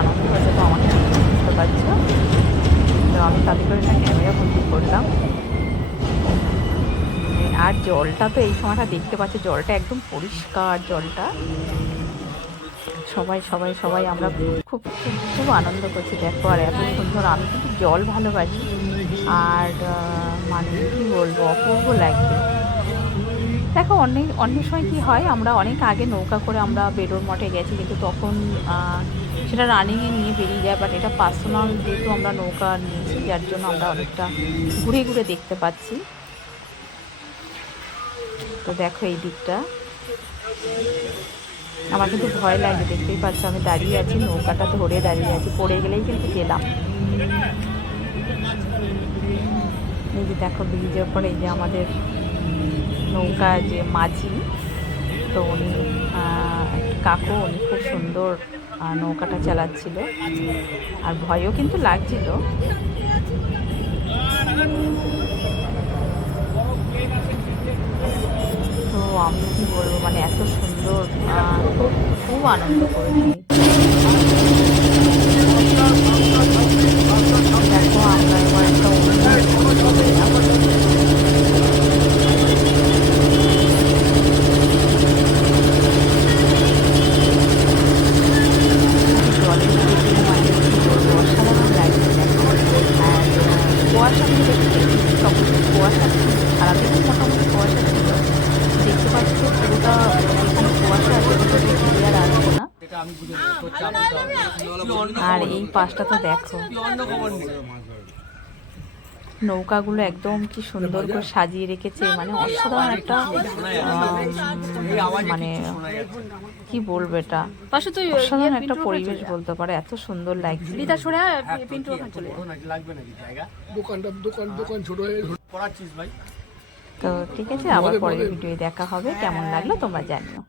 আনন্দ হয়েছে, তো আমাকে বুঝতে পারছো। তো আমি তাদের করে একটা ক্যামেরা বন্দি করলাম। আর জলটা তো এই সময়টা দেখতে পাচ্ছি, জলটা একদম পরিষ্কার জলটা। সবাই সবাই সবাই আমরা খুব খুব খুব আনন্দ করছি, দেখো। আর এত সুন্দর, আমি কিন্তু জল ভালোবাসি। আর মানে কি বলবো, অপূর্ব লাগবে। দেখো অনেক অন্য সময় কি হয়, আমরা অনেক আগে নৌকা করে আমরা বেলুড় মঠে গেছি, কিন্তু তখন সেটা রানিংয়ে নিয়ে বেরিয়ে যায়। বাট এটা পার্সোনাল যেহেতু আমরা নৌকা নিয়েছি, যার জন্য আমরা অনেকটা ঘুরে ঘুরে দেখতে পাচ্ছি। তো দেখো এই দিকটা আমার কিন্তু ভয় লাগে, দেখতেই পাচ্ছ আমি দাঁড়িয়ে আছি, নৌকাটা ধরে দাঁড়িয়ে আছি, পড়ে গেলেই কিন্তু গেলাম। এই যে দেখো ব্রিজের পরে এই যে আমাদের নৌকা যে মাঝি, তো উনি কাকু, উনি খুব সুন্দর নৌকাটা চালাচ্ছিল। আর ভয়ও কিন্তু লাগছিল। তো আমি কি বলবো, মানে এত সুন্দর, খুব খুব আনন্দ করেছি। দেখো আমরা এবার একটা জলের মধ্যে, মানে কি বলবো, অসাধারণ লাগছে দেখো। আর কুয়াশা আমি দেখতে, তখন কুয়াশা ছিল, সারাদিনই মোটামুটি কুয়াশা ছিল। দেখতে পাচ্ছি পুরোটা যেখানে কুয়াশা আছে ওটা দিয়ে ক্লিয়ার আসছে না। আর এই পাশটা তো দেখো, নৌকাগুলো একদম কি সুন্দর করে সাজিয়ে রেখেছে, মানে অসাধারণ একটা মানে কি বলবো, এটা অসাধারণ একটা পরিবেশ বলতে পারে, এত সুন্দর লাগছে। তো ঠিক আছে, আবার পরের ভিডিও দেখা হবে, কেমন লাগলো তোমরা জানিও।